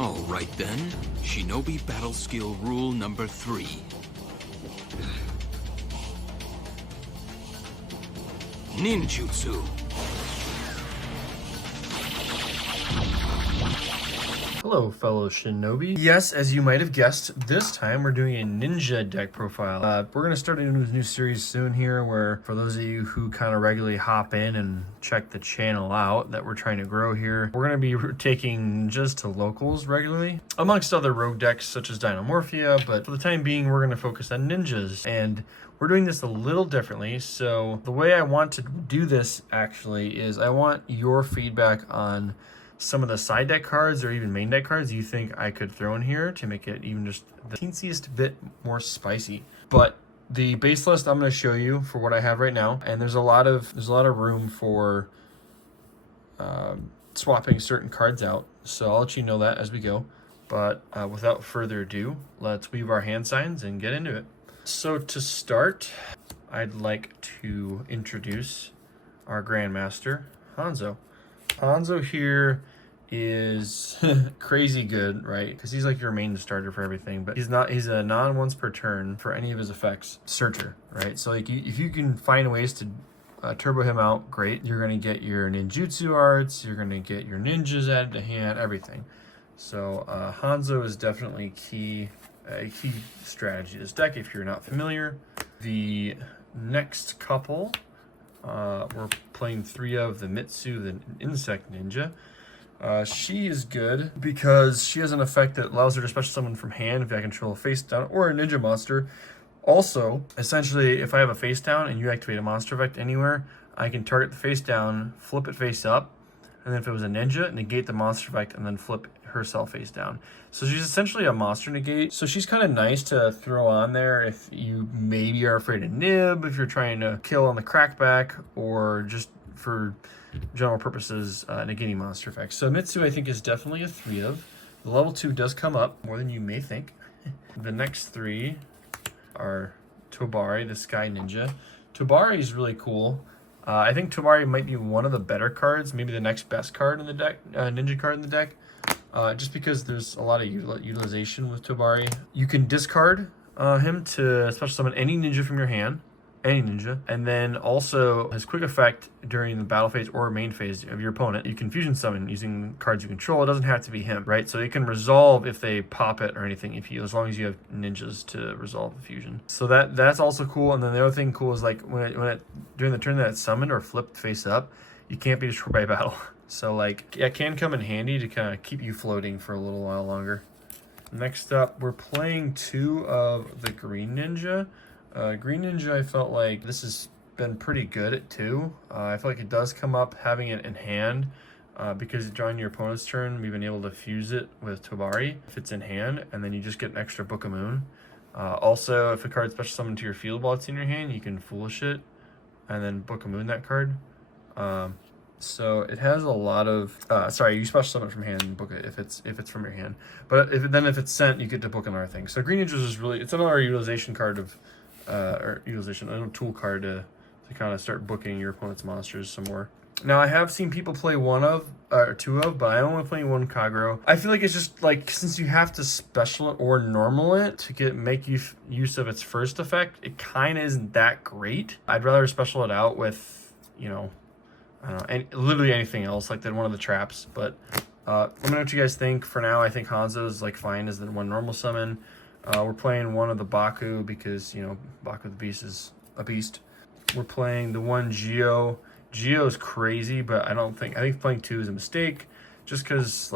Alright then, Shinobi Battle Skill Rule number 3. Ninjutsu. Hello, fellow shinobi. Yes, as you might have guessed, this time we're doing a ninja deck profile. We're going to start a new series soon here where, for those of you who kind of regularly hop in and check the channel out that we're trying to grow here, we're going to be taking ninjas to locals regularly, amongst other rogue decks such as Dynamorphia, but for the time being, we're going to focus on ninjas. And we're doing this a little differently. So the way I want to do this actually is I want your feedback on some of the side deck cards or even main deck cards you think I could throw in here to make it even just the teensiest bit more spicy. But the base list I'm going to show you for what I have right now, and there's a lot of room for swapping certain cards out. So I'll let you know that as we go. But without further ado, let's weave our hand signs and get into it. So to start, I'd like to introduce our Grandmaster, Hanzo. Hanzo here is crazy good, right? Because he's like your main starter for everything, but he's a non once per turn for any of his effects searcher, right? So like if you can find ways to turbo him out, great. You're going to get your ninjutsu arts, you're going to get your ninjas added to hand, everything. So Hanzo is definitely a key strategy of this deck if you're not familiar. The next couple, we're playing 3 of the Mitsu, the insect ninja. She is good because she has an effect that allows her to special summon from hand if I control a face down or a ninja monster. Also, essentially, if I have a face down and you activate a monster effect anywhere, I can target the face down, flip it face up, and then if it was a ninja, negate the monster effect and then flip herself face down. So she's essentially a monster negate. So she's kind of nice to throw on there if you maybe are afraid of nib, if you're trying to kill on the crackback, or just for general purposes, negating monster effects. So Mitsu, I think, is definitely a 3 of. The level 2 does come up more than you may think. The next 3 are Tobari, the Sky Ninja. Tobari is really cool. I think Tobari might be one of the better cards, maybe the next best card in the deck, ninja card in the deck. Just because there's a lot of utilization with Tobari. You can discard him to special summon any ninja from your hand, any ninja, and then also his quick effect during the battle phase or main phase of your opponent. You can fusion summon using cards you control. It doesn't have to be him, right? So it can resolve if they pop it or anything, as long as you have ninjas to resolve the fusion. So that's also cool. And then the other thing cool is like when it during the turn that it's summoned or flipped face up, you can't be destroyed by battle. So like it can come in handy to kind of keep you floating for a little while longer. Next up, we're playing 2 of the Green Ninja. Green Ninja, I felt like this has been pretty good at 2. I feel like it does come up having it in hand because during your opponent's turn, we've been able to fuse it with Tobari if it's in hand, and then you just get an extra Book of Moon. Also, if a card special summoned to your field while it's in your hand, you can Foolish it and then Book of Moon that card. So it has a lot of you special summon it from hand and book it if it's from your hand. But if it's sent, you get to book another thing. So Green Ninjas is it's another utilization card of a tool card to kind of start booking your opponent's monsters some more. Now I have seen people play 1 of or 2 of, but I only play 1 Kagero. I feel like it's just like since you have to special it or normal it to make use of its first effect, it kind of isn't that great. I'd rather special it out with, I don't know, literally anything else like that one of the traps. But let me know what you guys think. For now, I think Hanzo is like fine as the 1 normal summon. We're playing 1 of the Baku because Baku the Beast is a beast. We're playing the 1 Geo. Geo is crazy, but I think playing 2 is a mistake. Just because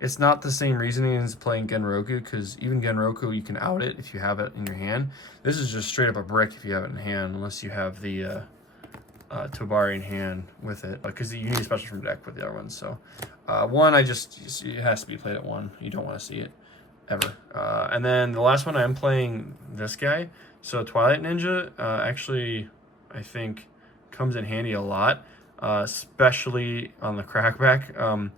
it's not the same reasoning as playing Genroku, because even Genroku you can out it if you have it in your hand. This is just straight up a brick if you have it in hand, unless you have the Tobari in hand with it, because you need a special from deck with the other ones. So 1, it has to be played at 1. You don't want to see it ever. And then the last one, I'm playing this guy. So Twilight Ninja actually I think comes in handy a lot, especially on the crackback.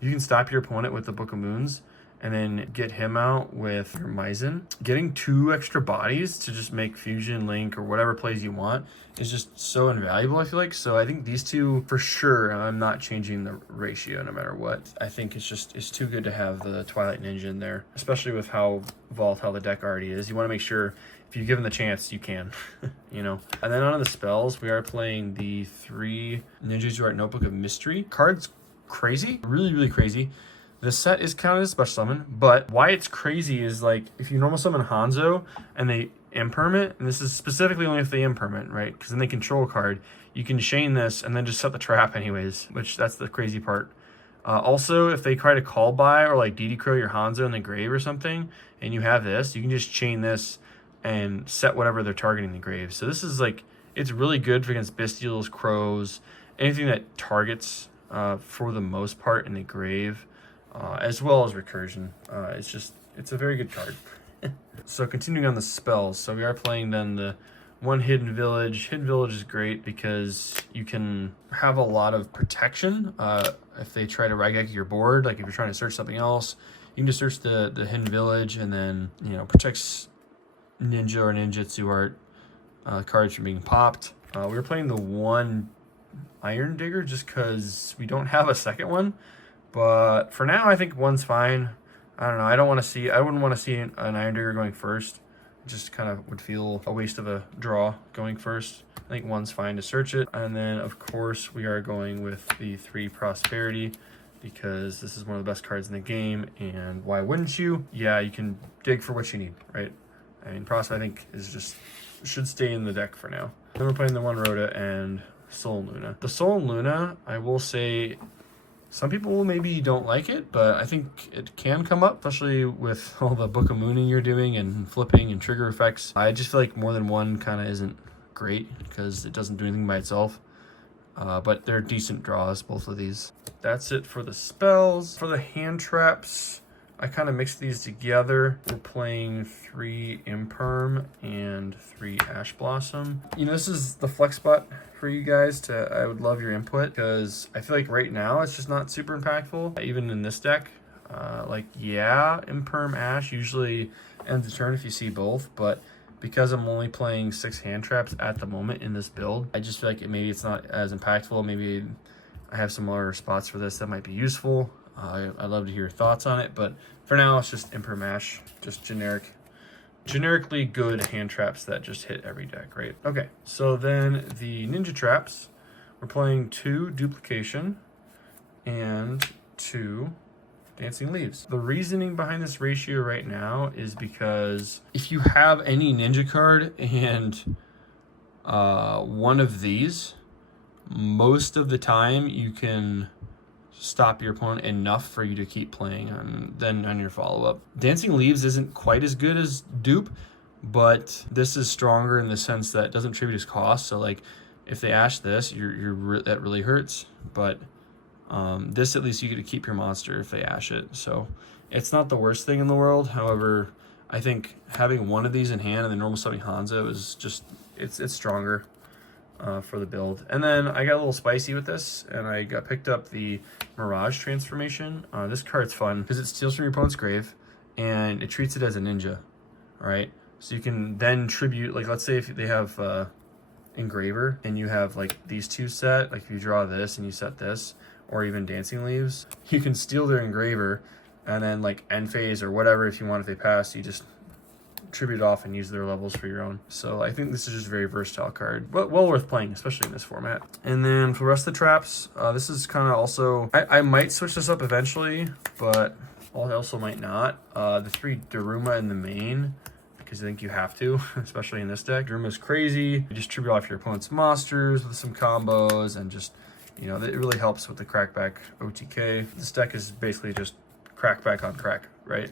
You can stop your opponent with the Book of Moons, and then get him out with your Maizen. Getting 2 extra bodies to just make Fusion, Link, or whatever plays you want is just so invaluable, I feel like. So I think these two, for sure, I'm not changing the ratio no matter what. I think it's too good to have the Twilight Ninja in there, especially with how volatile the deck already is. You want to make sure if you give them the chance, you can, you know. And then on the spells, we are playing the 3 Ninjas Who Art Notebook of Mystery. Cards crazy, really, really crazy. The set is counted as special summon, but why it's crazy is like if you normal summon Hanzo and they imperm, and this is specifically only if they imperm, right? Because then they control a card. You can chain this and then just set the trap anyways, which that's the crazy part. Also, if they try to call by or like DD Crow your Hanzo in the grave or something, and you have this, you can just chain this and set whatever they're targeting in the grave. So this is like, it's really good against Bestials, Crows, anything that targets for the most part in the grave. As well as recursion. It's a very good card. So continuing on the spells, so we are playing then the 1 Hidden Village. Hidden Village is great because you can have a lot of protection if they try to Raigeki your board. Like if you're trying to search something else, you can just search the Hidden Village, and then, you know, protects Ninja or Ninjutsu art cards from being popped. We were playing the 1 Iron Digger just because we don't have a second one. But for now, I think 1's fine. I don't know. I wouldn't want to see an Iron Digger going first. It just kind of would feel a waste of a draw going first. I think 1's fine to search it. And then, of course, we are going with the 3 Prosperity because this is one of the best cards in the game. And why wouldn't you? Yeah, you can dig for what you need, right? I mean, I think should stay in the deck for now. Then we're playing the 1 Rhoda and Soul and Luna. The Soul and Luna, I will say, some people maybe don't like it, but I think it can come up, especially with all the Book of Mooning you're doing and flipping and trigger effects. I just feel like more than one kind of isn't great because it doesn't do anything by itself. But they're decent draws, both of these. That's it for the spells. For the hand traps, I kind of mixed these together. We're playing 3 Imperm and 3 Ash Blossom. You know, this is the flex spot for you guys. I would love your input because I feel like right now it's just not super impactful. Even in this deck, yeah, Imperm Ash usually ends the turn if you see both, but because I'm only playing 6 hand traps at the moment in this build, I just feel like maybe it's not as impactful. Maybe I have some other spots for this that might be useful. I'd love to hear your thoughts on it, but for now it's just Imperm Ash, just generically good hand traps that just hit every deck, right? Okay, so then the ninja traps, we're playing 2 Duplication and 2 Dancing Leaves. The reasoning behind this ratio right now is because if you have any ninja card and one of these, most of the time you can stop your opponent enough for you to keep playing on your follow-up. Dancing Leaves isn't quite as good as Dupe, but this is stronger in the sense that it doesn't tribute his cost. So like if they ash this, that really hurts. But this, at least you get to keep your monster if they ash it. So it's not the worst thing in the world. However, I think having one of these in hand and the normal summoning Hanzo is just, it's stronger for the build. And then I got a little spicy with this, and I picked up the Mirage transformation. This card's fun because it steals from your opponent's grave and it treats it as a ninja. All right, so you can then tribute, like let's say if they have Engraver and you have like these 2 set, like if you draw this and you set this, or even Dancing Leaves, you can steal their Engraver and then like end phase or whatever, if you want, if they pass, you just tribute off and use their levels for your own. So I think this is just a very versatile card, but well worth playing, especially in this format. And then for the rest of the traps, this is kind of also, I might switch this up eventually, but I also might not. The 3 Daruma in the main, because I think you have to, especially in this deck. Daruma's crazy. You just tribute off your opponent's monsters with some combos, and just, you know, it really helps with the crackback OTK. This deck is basically just crackback on crack, right?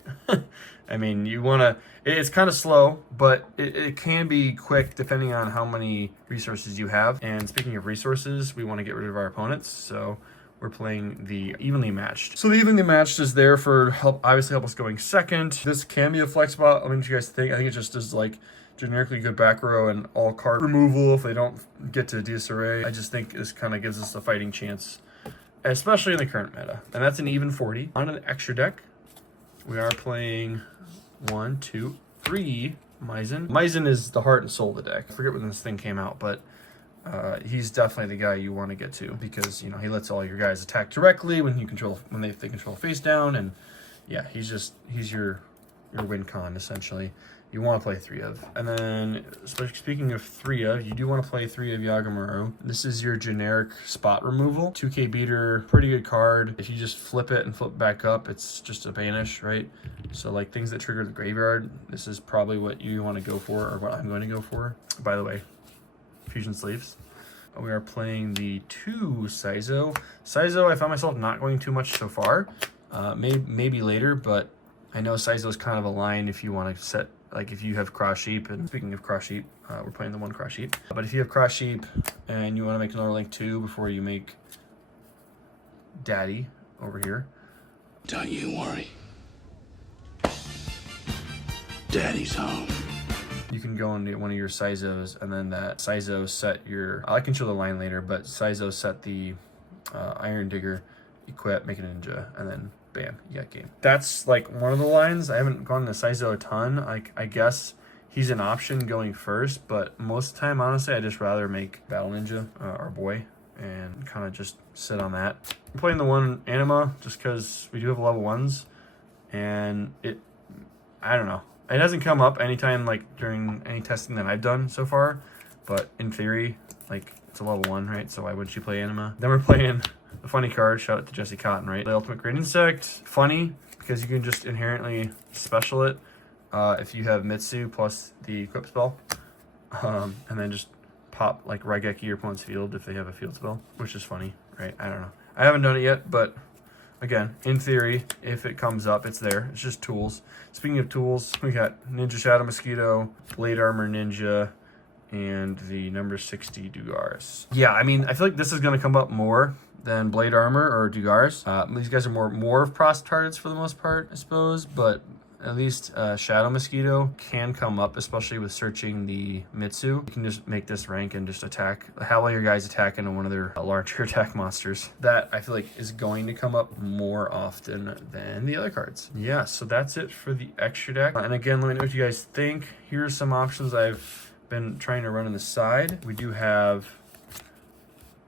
I mean, you want to, it's kind of slow, but it can be quick depending on how many resources you have. And speaking of resources, we want to get rid of our opponents, so we're playing the Evenly Matched. So the Evenly Matched is there for obviously help us going second. This can be a flex spot. I mean, what you guys think? I think it just is like generically good back row and all card removal if they don't get to disarray. I just think this kind of gives us a fighting chance, especially in the current meta. And that's an even 40. On an extra deck, We are playing 1, 2, 3 Maizen. Maizen is the heart and soul of the deck. I forget when this thing came out, but he's definitely the guy you want to get to because, you know, he lets all your guys attack directly when they control face down, and yeah, he's your win con essentially. You want to play 3 of. And then, speaking of 3 of, you do want to play 3 of Yagamaru. This is your generic spot removal. 2k beater, pretty good card. If you just flip it and flip back up, it's just a banish, right? So like things that trigger the graveyard, this is probably what you want to go for, or what I'm going to go for. By the way, Fusion Sleeves. We are playing the 2 Saizo. Saizo, I found myself not going too much so far. Maybe later, but I know Saizo is kind of a line if you want to set, like if you have Cross Sheep, and speaking of Cross Sheep, we're playing the 1 Cross Sheep. But if you have Cross Sheep and you want to make another Link 2 before you make Daddy over here. Don't you worry. Daddy's home. You can go into one of your Saizos, and then that Saizo set your, I can show the line later, but Saizo set the Iron Digger, equip, make a ninja, and then bam, you got game. That's like one of the lines. I haven't gone to Saizo a ton. I guess he's an option going first, but most of the time, honestly, I just rather make Battle Ninja our boy and kind of just sit on that. I'm playing the 1 Anima just because we do have level 1s, and I don't know. It hasn't come up anytime like during any testing that I've done so far, but in theory, like it's a level 1, right? So why wouldn't you play Anima? Then we're playing the funny card, shout out to Jesse Cotton, right? The Ultimate Great Insect, funny because you can just inherently special it if you have Mitsu plus the equip spell, and then just pop like Raigeki your opponent's field if they have a field spell, which is funny, right? I don't know. I haven't done it yet, but again, in theory, if it comes up, it's there. It's just tools. Speaking of tools, we got Ninja Shadow Mosquito, Blade Armor Ninja, and the number 60 Dugars. Yeah, I mean, I feel like this is going to come up more than Blade Armor or Dugars. These guys are more of Prost targets for the most part, I suppose, but at least Shadow Mosquito can come up, especially with searching the Mitsu. You can just make this rank and just attack, have all your guys attack into one of their larger attack monsters. That, I feel like, is going to come up more often than the other cards. Yeah, so that's it for the extra deck. And again, let me know what you guys think. Here are some options I've been trying to run on the side. We do have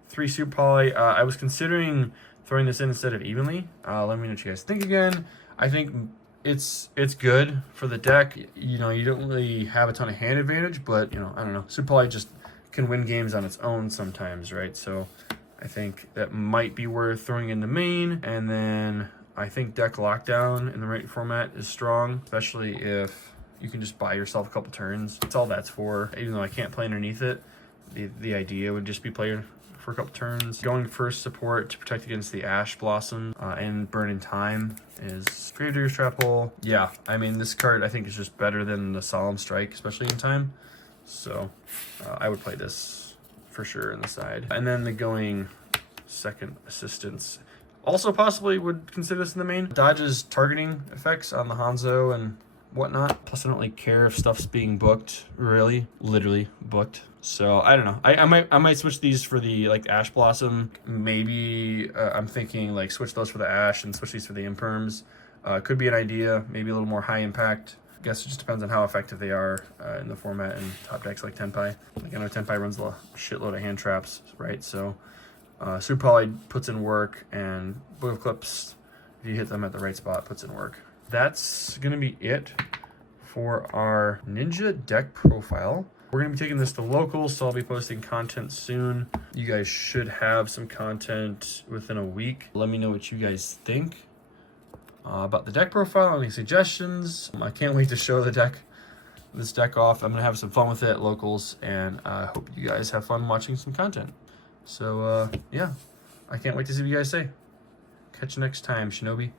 3 Super Poly. I was considering throwing this in instead of evenly. Let me know what you guys think again. I think it's good for the deck. You know, you don't really have a ton of hand advantage, but, you know, I don't know. Super Poly just can win games on its own sometimes, right? So I think that might be worth throwing in the main. And then I think deck lockdown in the right format is strong, especially if you can just buy yourself a couple turns. That's all that's for. Even though I can't play underneath it, the idea would just be playing for a couple turns. Going first support to protect against the Ash Blossom and Burn in Time is Gravedigger's Trap Hole. Yeah, I mean, this card I think is just better than the Solemn Strike, especially in time. So I would play this for sure in the side. And then the going second assistance. Also possibly would consider this in the main. Dodges targeting effects on the Hanzo and whatnot. Plus I don't really care if stuff's being booked, really, literally booked. So I don't know. I might switch these for the like Ash Blossom. Maybe I'm thinking like switch those for the Ash and switch these for the Imperms. Could be an idea. Maybe a little more high impact. I guess it just depends on how effective they are in the format and top decks like Tenpai. Like I know Tenpai runs a shitload of hand traps, right? So Super Poly puts in work, and Book of Clips, if you hit them at the right spot, puts in work. That's gonna be it for our Ninja deck profile. We're gonna be taking this to locals, so I'll be posting content soon. You guys should have some content within a week. Let me know what you guys think about the deck profile, any suggestions. I can't wait to show this deck off. I'm gonna have some fun with it at locals, and I hope you guys have fun watching some content. So yeah, I can't wait to see what you guys say. Catch you next time, Shinobi.